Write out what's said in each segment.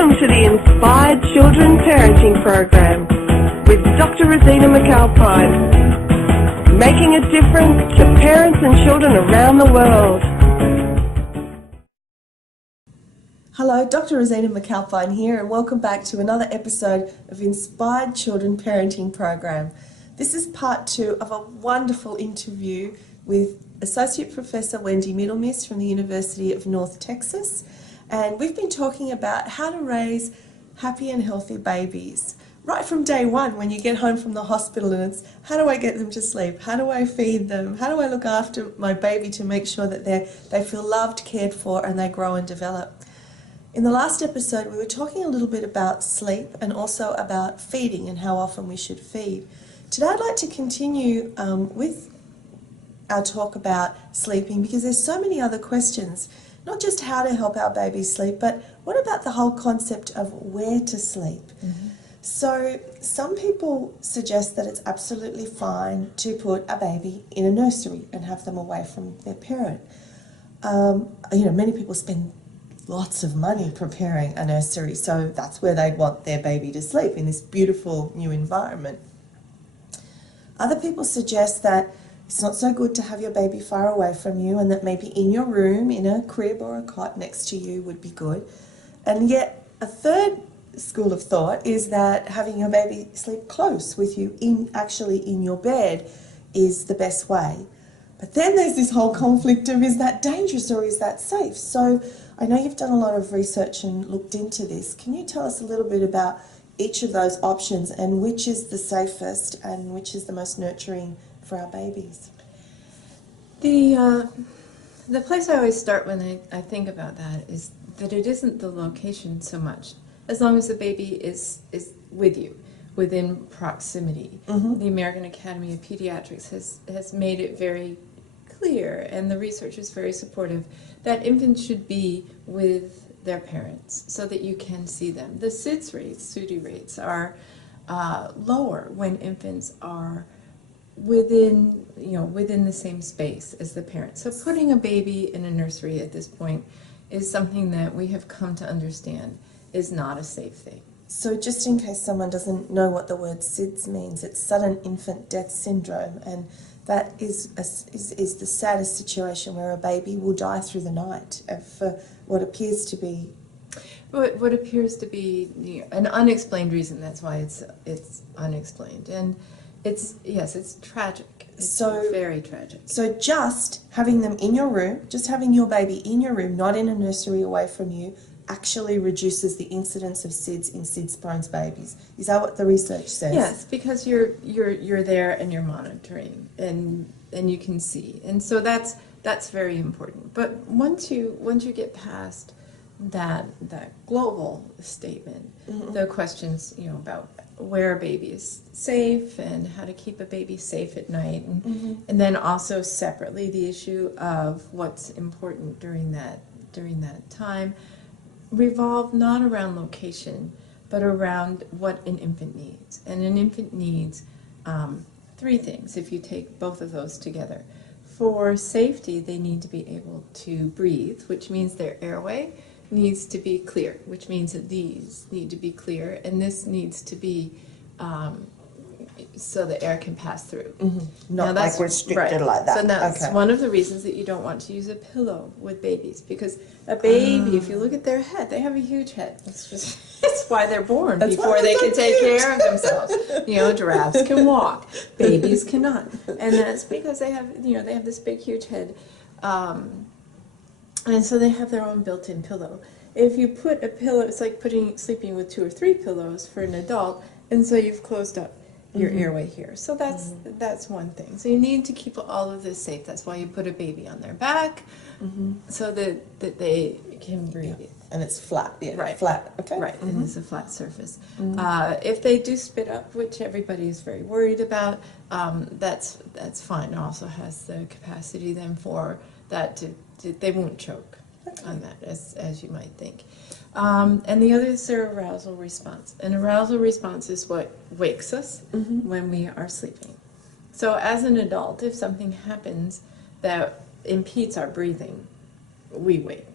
Welcome to the Inspired Children Parenting Program with Dr. Rosina McALpine, making a difference to parents and children around the world. Hello, Dr. Rosina McALpine here, and welcome back to another episode of Inspired Children Parenting Program. This is part 2 of a wonderful interview with Associate Professor Wendy Middlemiss from the University of North Texas. And we've been talking about how to raise happy and healthy babies. Right from day one, when you get home from the hospital, and it's how do I get them to sleep? How do I feed them? How do I look after my baby to make sure that they feel loved, cared for, and they grow and develop? In the last episode, we were talking a little bit about sleep and also about feeding and how often we should feed. Today, I'd like to continue with our talk about sleeping, because there's so many other questions. Not just how to help our babies sleep, but what about the whole concept of where to sleep? Mm-hmm. So some people suggest that it's absolutely fine to put a baby in a nursery and have them away from their parent. Many people spend lots of money preparing a nursery, so that's where they want their baby to sleep, in this beautiful new environment. Other people suggest that it's not so good to have your baby far away from you, and that maybe in your room, in a crib or a cot next to you would be good. And yet a third school of thought is that having your baby sleep close with you, actually in your bed, is the best way. But then there's this whole conflict of, is that dangerous or is that safe? So I know you've done a lot of research and looked into this. Can you tell us a little bit about each of those options and which is the safest and which is the most nurturing for our babies? The place I always start when I think about that is that it isn't the location so much, as long as the baby is with you, within proximity. Mm-hmm. The American Academy of Pediatrics has made it very clear, and the research is very supportive, that infants should be with their parents so that you can see them. The SUDI rates are lower when infants are within the same space as the parents. So putting a baby in a nursery at this point is something that we have come to understand is not a safe thing. So just in case someone doesn't know what the word SIDS means, it's sudden infant death syndrome, and that is the saddest situation where a baby will die through the night for what appears to be an unexplained reason. That's why it's unexplained, and it's tragic. It's very tragic. So just having them in your room, just having your baby in your room, not in a nursery away from you, actually reduces the incidence of SIDS in SIDS-prone babies. Is that what the research says? Yes, because you're there and you're monitoring and you can see, and so that's very important. But once you get past that global statement, mm-hmm. the questions about where a baby is safe and how to keep a baby safe at night, and, mm-hmm. and then also separately the issue of what's important during that time revolve not around location but around what an infant needs. And an infant needs 3 things if you take both of those together. For safety, they need to be able to breathe, which means their airway needs to be clear, which means that these need to be clear, and this needs to be so the air can pass through. Mm-hmm. Not like restricted, right. Like that. So that's one of the reasons that you don't want to use a pillow with babies, because a baby, if you look at their head, they have a huge head. It's why they're born, before they can take care of themselves. Giraffes can walk, babies cannot, and that's because they have this big, huge head. And so they have their own built-in pillow. If you put a pillow, it's like sleeping with 2 or 3 pillows for an adult, and so you've closed up your mm-hmm. airway here. So that's one thing. So you need to keep all of this safe. That's why you put a baby on their back, mm-hmm. so that they can breathe. Yeah. And it's flat. Yeah, right. Flat. Okay. Right. Mm-hmm. And it's a flat surface. Mm-hmm. If they do spit up, which everybody is very worried about, that's fine. It also has the capacity then for that they won't choke on that, as you might think. And the other is their arousal response. An arousal response is what wakes us mm-hmm. when we are sleeping. So as an adult, if something happens that impedes our breathing, we wake.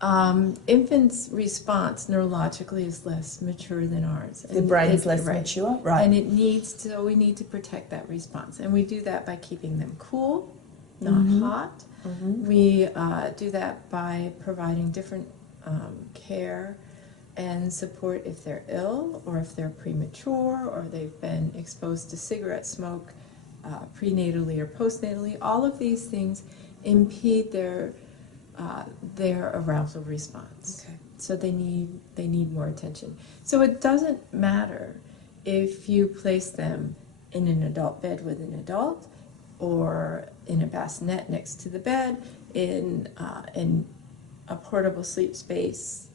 Infants' response neurologically is less mature than ours. The brain's less mature, right? And we need to protect that response. And we do that by keeping them cool, not hot. We do that by providing different care and support if they're ill or if they're premature or they've been exposed to cigarette smoke prenatally or postnatally. All of these things impede their arousal response. Okay. So they need more attention. So it doesn't matter if you place them in an adult bed with an adult, or in a bassinet next to the bed, in a portable sleep space,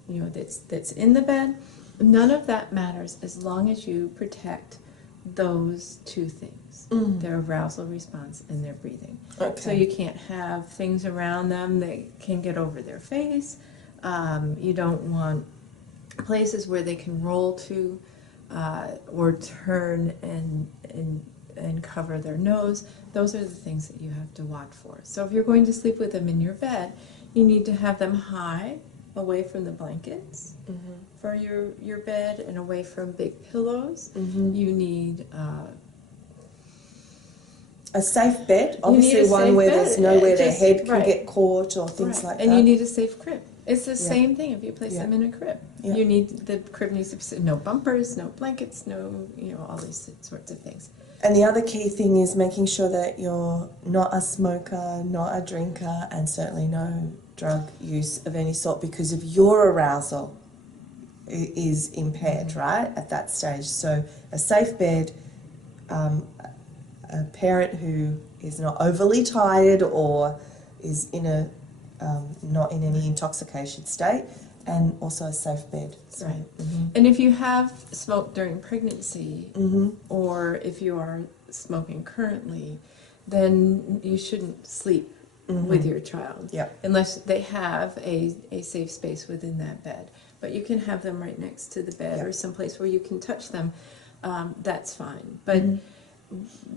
that's in the bed. None of that matters as long as you protect those two things, their arousal response and their breathing. Okay. So you can't have things around them that can get over their face. You don't want places where they can roll to or turn and cover their nose. Those are the things that you have to watch for. So if you're going to sleep with them in your bed, you need to have them high, away from the blankets for your bed and away from big pillows. You need a safe bed, obviously one where there's nowhere their head can get caught or things like that. And you need a safe crib. It's the same thing if you place them in a crib. Yeah. You need, the crib needs to be no bumpers, no blankets, no, all these sorts of things. And the other key thing is making sure that you're not a smoker, not a drinker, and certainly no drug use of any sort, because of your arousal is impaired, right, at that stage. So a safe bed, a parent who is not overly tired or is in a not in any intoxication state, and also a safe bed. So, right. And if you have smoked during pregnancy, or if you are smoking currently, then you shouldn't sleep with your child unless they have a safe space within that bed. But you can have them right next to the bed or someplace where you can touch them. That's fine. But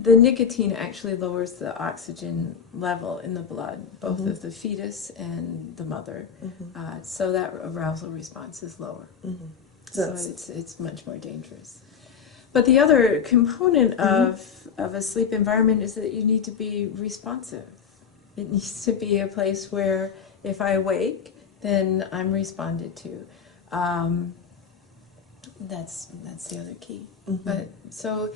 the nicotine actually lowers the oxygen level in the blood, both of the fetus and the mother. So that arousal response is lower. So it's much more dangerous. But the other component of a sleep environment is that you need to be responsive. It needs to be a place where if I awake, then I'm responded to. That's the other key. But so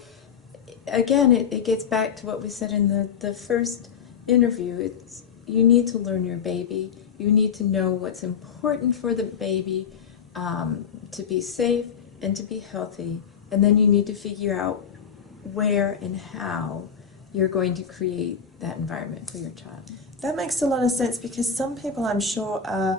again, it gets back to what we said in the first interview. It's, you need to learn your baby. You need to know what's important for the baby to be safe and to be healthy. And then you need to figure out where and how you're going to create that environment for your child. that makes a lot of sense, because some people, I'm sure, are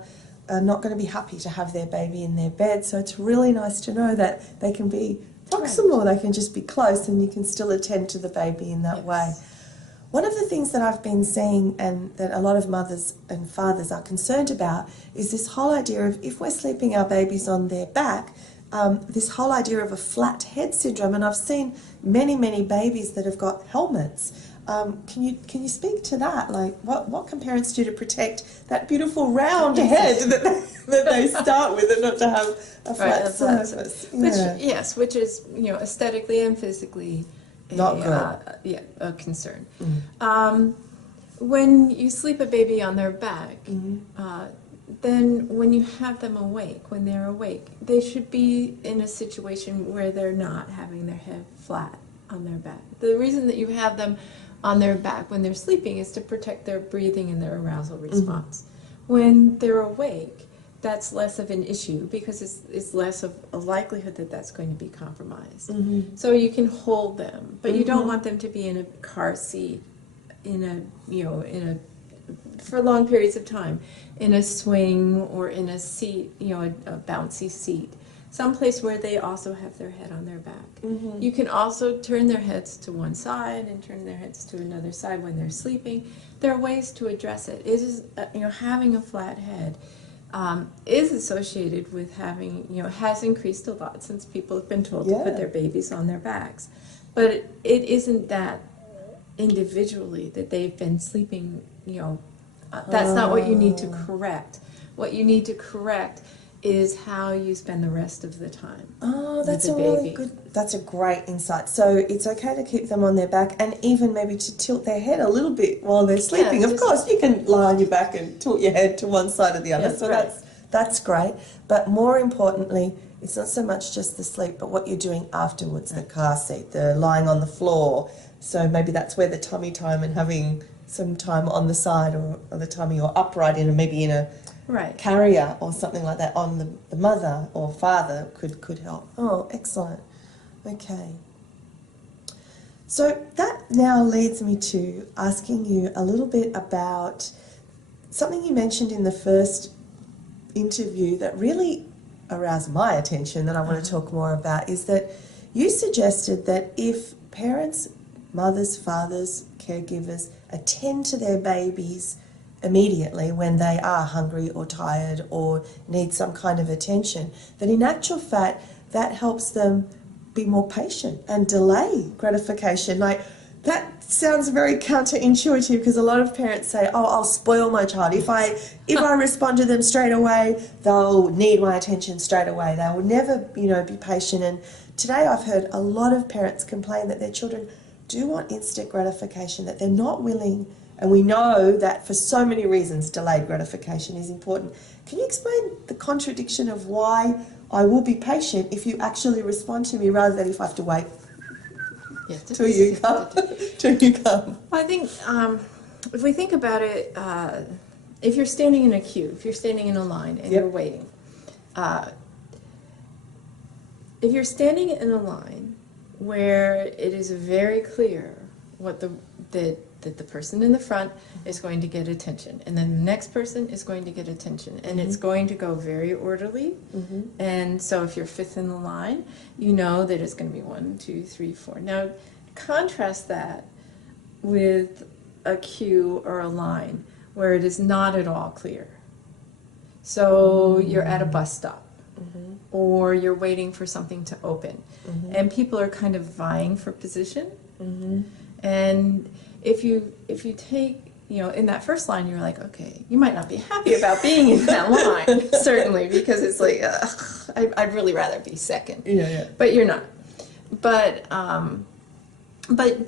not going to be happy to have their baby in their bed. So it's really nice to know that they can be proximal, they can just be close, and you can still attend to the baby in that way. One of the things that I've been seeing, and that a lot of mothers and fathers are concerned about, is this whole idea of, if we're sleeping our babies on their back, this whole idea of a flat head syndrome. And I've seen many, many babies that have got helmets. Can you speak to that? Like, what can parents do to protect that beautiful round head that they start with, and not to have a flat surface? Which is, aesthetically and physically a concern. When you sleep a baby on their back, then when you have them awake, when they're awake, they should be in a situation where they're not having their head flat on their back. The reason that you have them on their back when they're sleeping is to protect their breathing and their arousal response. When they're awake, that's less of an issue, because it's less of a likelihood that that's going to be compromised. So you can hold them, but you don't want them to be in a car seat, for long periods of time, in a swing or in a seat, a bouncy seat, someplace where they also have their head on their back. You can also turn their heads to one side and turn their heads to another side when they're sleeping. There are ways to address it. It is, having a flat head is associated with having, has increased a lot since people have been told to put their babies on their backs. But it isn't that individually that they've been sleeping, that's not what you need to correct. What you need to correct is how you spend the rest of the time. Oh, that's with a the really baby. good, that's a great insight. So it's okay to keep them on their back and even maybe to tilt their head a little bit while they're sleeping. Of just- course, you can lie on your back and tilt your head to one side or the other. Yeah, So right. that's great. But more importantly, it's not so much just the sleep, but what you're doing afterwards, the car seat, the lying on the floor. So maybe that's where the tummy time and having some time on the side or the tummy or upright in, and maybe in a Right. carrier or something like that on the mother or father could help. Oh, excellent. Okay. So that now leads me to asking you a little bit about something you mentioned in the first interview that really aroused my attention that I want to talk more about, is that you suggested that if parents, mothers, fathers, caregivers attend to their babies immediately when they are hungry or tired or need some kind of attention, that in actual fact that helps them be more patient and delay gratification. Like, that sounds very counterintuitive, because a lot of parents say, oh, I'll spoil my child. If I respond to them straight away, they'll need my attention straight away. They will never, be patient. And today I've heard a lot of parents complain that their children do want instant gratification, that they're not willing. And we know that for so many reasons delayed gratification is important. Can you explain the contradiction of why I will be patient if you actually respond to me, rather than if I have to wait till you come? I think if we think about it, if you're standing in a queue, if you're standing in a line and you're waiting, if you're standing in a line where it is very clear what that the person in the front is going to get attention, and then the next person is going to get attention, and it's going to go very orderly. And so if you're fifth in the line, you know that it's going to be 1, 2, 3, 4. Now, contrast that with a queue or a line where it is not at all clear. So you're at a bus stop, or you're waiting for something to open, and people are kind of vying for position. And if you take, in that first line, you're like, okay, you might not be happy about being in that line, certainly, because it's like, I'd really rather be second. But you're not. But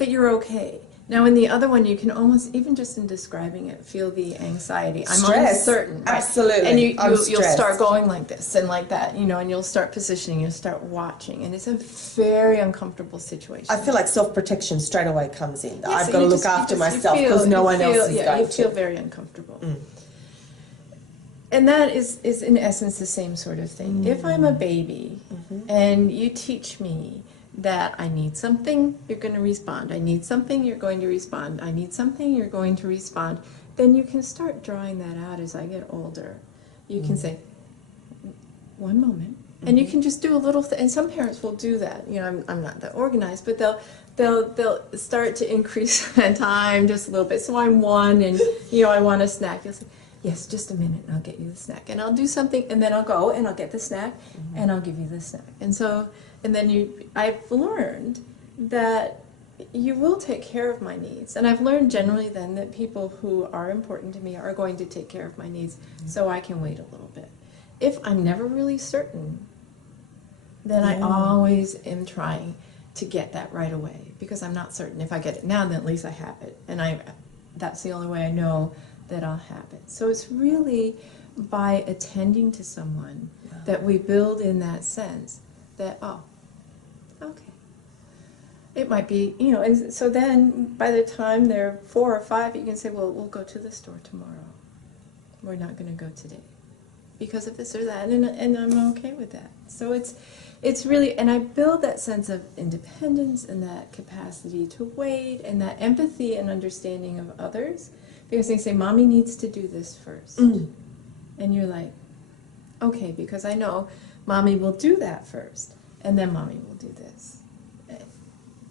you're okay. Now, in the other one, you can almost, even just in describing it, feel the anxiety. I'm uncertain. Right? Absolutely. And you'll start going like this and like that, and you'll start positioning, you'll start watching. And it's a very uncomfortable situation. I feel like self-protection straight away comes in. Yeah, I've so got to you look after myself because no one else is going you to. feel very uncomfortable. And that is in essence the same sort of thing. If I'm a baby and you teach me that I need something, you're going to respond. I need something, you're going to respond. I need something, you're going to respond. Then you can start drawing that out as I get older. You can say, one moment. And you can just do a little, and some parents will do that. I'm not that organized, but they'll start to increase that time just a little bit. So I'm 1 and, I want a snack. You'll say, yes, just a minute, and I'll get you the snack. And I'll do something, and then I'll go, and I'll get the snack, and I'll give you the snack. And then I've learned that you will take care of my needs. And I've learned generally then that people who are important to me are going to take care of my needs, so I can wait a little bit. If I'm never really certain, then I always am trying to get that right away, because I'm not certain. If I get it now, then at least I have it. And that's the only way I know that I'll have it. So it's really by attending to someone that we build in that sense that, okay. It might be, and so then by the time they're 4 or 5, you can say, well, we'll go to the store tomorrow. We're not going to go today because of this or that, and I'm okay with that. So it's really, and I build that sense of independence and that capacity to wait and that empathy and understanding of others, because they say, Mommy needs to do this first. And you're like, okay, because I know Mommy will do that first, and then Mommy will do this.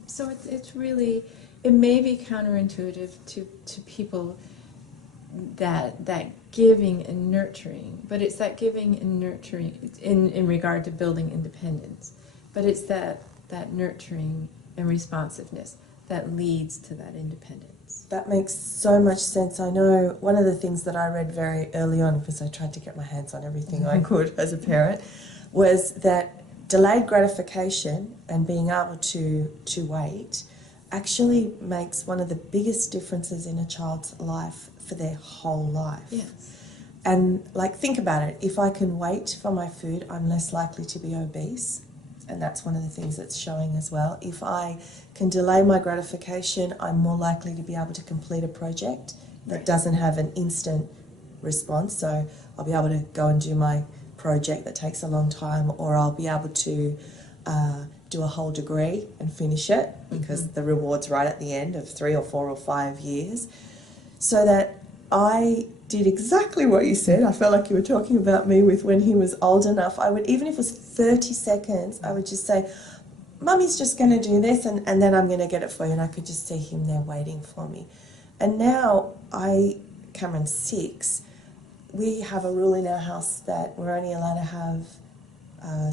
So it's really, it may be counterintuitive to people that giving and nurturing, but it's that giving and nurturing in regard to building independence. But it's that nurturing and responsiveness that leads to that independence. Yes. That makes so much sense. I know one of the things that I read very early on, because I tried to get my hands on everything I could as a parent, was that delayed gratification and being able to wait actually makes one of the biggest differences in a child's life for their whole life. Yes. And like, think about it. If I can wait for my food, I'm less likely to be obese. And that's one of the things that's showing as well. If I can delay my gratification, I'm more likely to be able to complete a project that doesn't have an instant response. So I'll be able to go and do my project that takes a long time, or I'll be able to do a whole degree and finish it because the reward's right at the end of 3 or 4 or 5 years. So that I did exactly what you said. I felt like you were talking about me with when he was old enough. I would, even if it was 30 seconds, I would just say, Mummy's just going to do this and then I'm going to get it for you. And I could just see him there waiting for me. And now Cameron's 6, we have a rule in our house that we're only allowed to have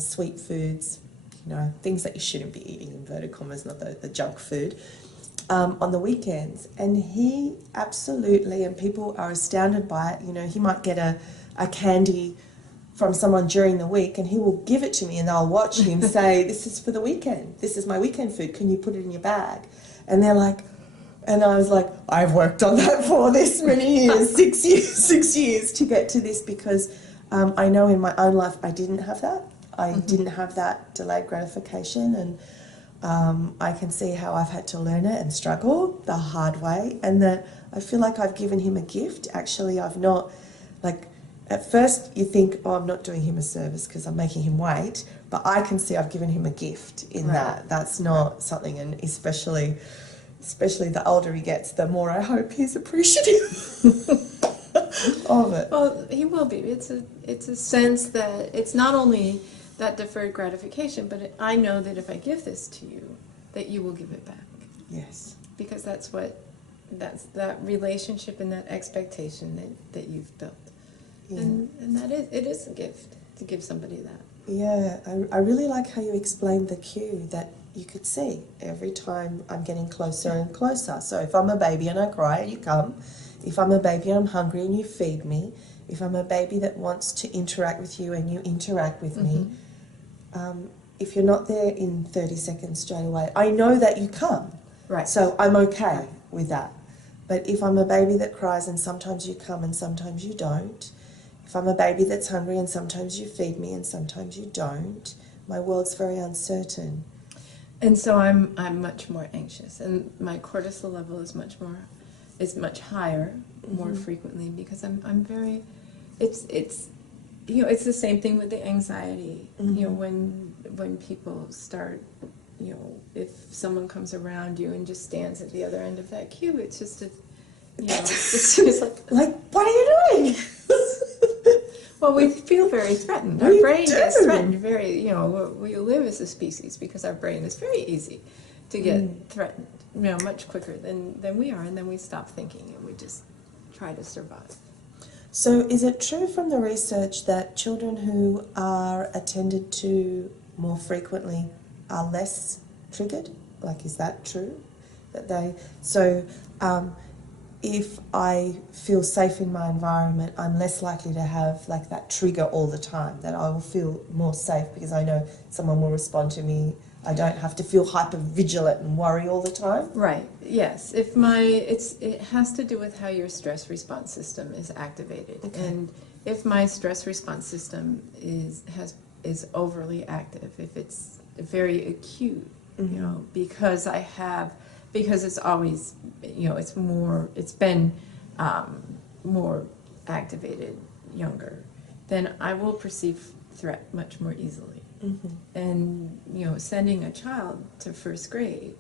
sweet foods, you know, things that you shouldn't be eating, inverted commas, not the junk food, on the weekends. And he absolutely, and people are astounded by it, you know, he might get a candy from someone during the week and he will give it to me and I'll watch him say, this is for the weekend, this is my weekend food, can you put it in your bag? And they're like, and I was like, I've worked on that for this many years, 6 years to get to this, because I know in my own life I didn't have that. I didn't have that delayed gratification, and I can see how I've had to learn it and struggle the hard way, and that I feel like I've given him a gift. Actually, I've not, like, at first you think, oh, I'm not doing him a service because I'm making him wait, but I can see I've given him a gift in that. That's not something, and especially the older he gets, the more I hope he's appreciative of it. Well, he will be. It's a sense that it's not only that deferred gratification, but I know that if I give this to you, that you will give it back. Yes. Because that's that relationship and that expectation that you've built. Yeah. And it is a gift to give somebody that. Yeah, I really like how you explained the cue that you could see every time I'm getting closer and closer. So if I'm a baby and I cry, you come. If I'm a baby and I'm hungry and you feed me. If I'm a baby that wants to interact with you and you interact with me. If you're not there in 30 seconds straight away, I know that you come. Right. So I'm okay with that. But if I'm a baby that cries and sometimes you come and sometimes you don't, if I'm a baby that's hungry and sometimes you feed me and sometimes you don't, my world's very uncertain. And so I'm much more anxious, and my cortisol level is much higher more frequently, because I'm very, it's you know, it's the same thing with the anxiety. You know, when people start, you know, if someone comes around you and just stands at the other end of that queue, it's just it's like, what are you doing? Well, we feel very threatened. Our brain gets threatened very, you know, we live as a species because our brain is very easy to get threatened, you know, much quicker than we are, and then we stop thinking and we just try to survive. So is it true from the research that children who are attended to more frequently are less triggered? Like, is that true? If I feel safe in my environment, I'm less likely to have like that trigger all the time, that I will feel more safe because I know someone will respond to me. I don't have to feel hyper vigilant and worry all the time. Right. Yes. It has to do with how your stress response system is activated. Okay. And if my stress response system is overly active, if it's very acute, you know, because it's always, you know, it's been more activated younger, then I will perceive threat much more easily. And, you know, sending a child to first grade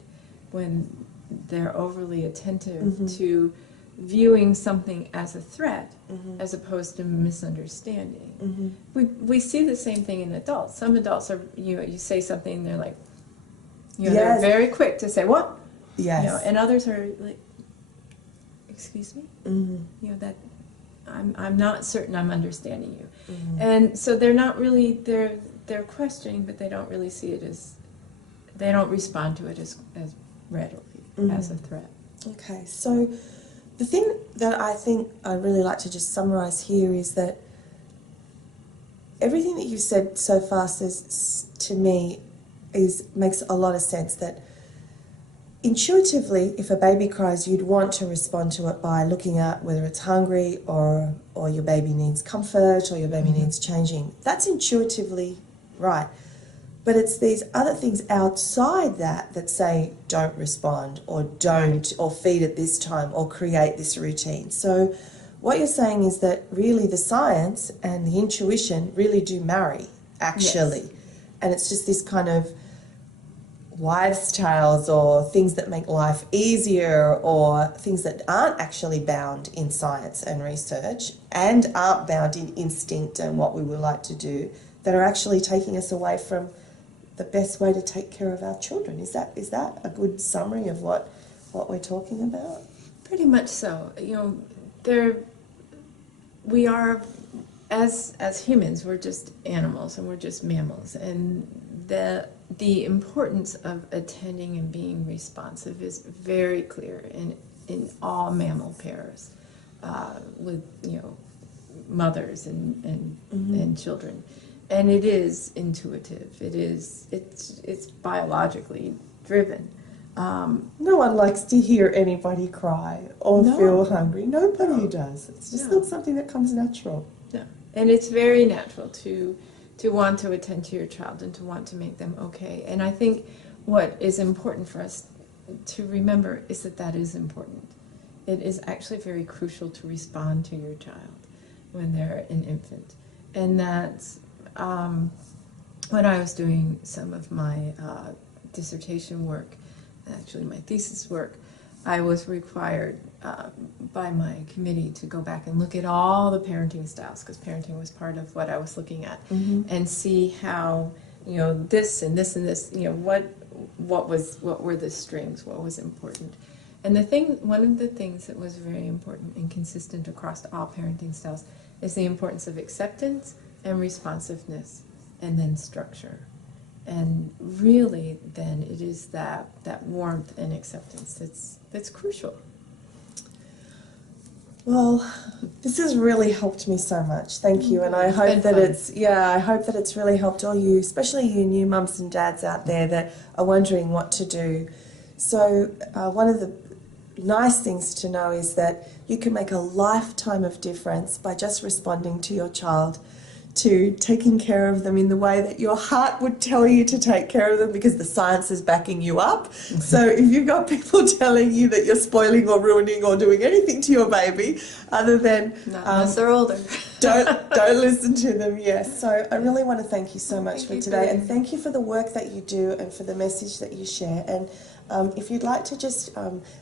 when they're overly attentive to viewing something as a threat as opposed to misunderstanding. We see the same thing in adults. Some adults are, you say something and they're like, you know, they're very quick to say, what? Yes. You know, and others are like, excuse me? You know, that I'm not certain I'm understanding you. And so they're not really, they're questioning, but they don't really see it as, they don't respond to it as readily as a threat. Okay, so the thing that I think I'd really like to just summarise here is that everything that you've said so far says to me makes a lot of sense, that intuitively, if a baby cries, you'd want to respond to it by looking at whether it's hungry or your baby needs comfort or your baby needs changing. That's intuitively right. But it's these other things outside that say don't respond or don't or feed at this time or create this routine. So what you're saying is that really the science and the intuition really do marry, actually. Yes. And it's just this kind of wives' tales or things that make life easier or things that aren't actually bound in science and research and aren't bound in instinct and what we would like to do, that are actually taking us away from the best way to take care of our children. Is that a good summary of what we're talking about? Pretty much so. We are, as humans, we're just animals and we're just mammals, and the importance of attending and being responsive is very clear in all mammal pairs, with mothers and children. And it is intuitive. It's biologically driven. No one likes to hear anybody cry or feel hungry. Nobody does. It's just not something that comes natural. No. And it's very natural to want to attend to your child and to want to make them okay. And I think what is important for us to remember is that is important. It is actually very crucial to respond to your child when they're an infant. And that's when I was doing some of my dissertation work, actually my thesis work, I was required by my committee to go back and look at all the parenting styles, because parenting was part of what I was looking at, and see how this and this and this, what were the strings, what was important. And one of the things that was very important and consistent across all parenting styles is the importance of acceptance and responsiveness, and then structure. And really, then, it is that warmth and acceptance that's crucial. Well, this has really helped me so much. Thank you, and I hope that it's really helped all you, especially you new mums and dads out there that are wondering what to do. So one of the nice things to know is that you can make a lifetime of difference by just responding to your child, to taking care of them in the way that your heart would tell you to take care of them, because the science is backing you up. So if you've got people telling you that you're spoiling or ruining or doing anything to your baby other than unless they're older, don't listen to them. Yes. So I really want to thank you so much for today, and thank you for the work that you do and for the message that you share. And if you'd like to just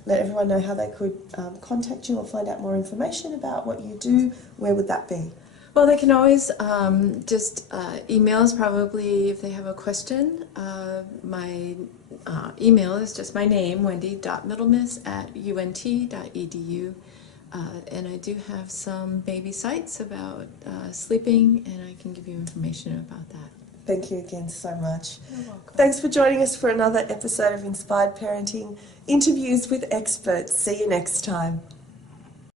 let everyone know how they could contact you or find out more information about what you do, where would that be? Well, they can always just email us, probably, if they have a question. My email is just my name, wendy.middlemiss@unt.edu. And I do have some baby sites about sleeping, and I can give you information about that. Thank you again so much. You're welcome. Thanks for joining us for another episode of Inspired Parenting, Interviews with Experts. See you next time.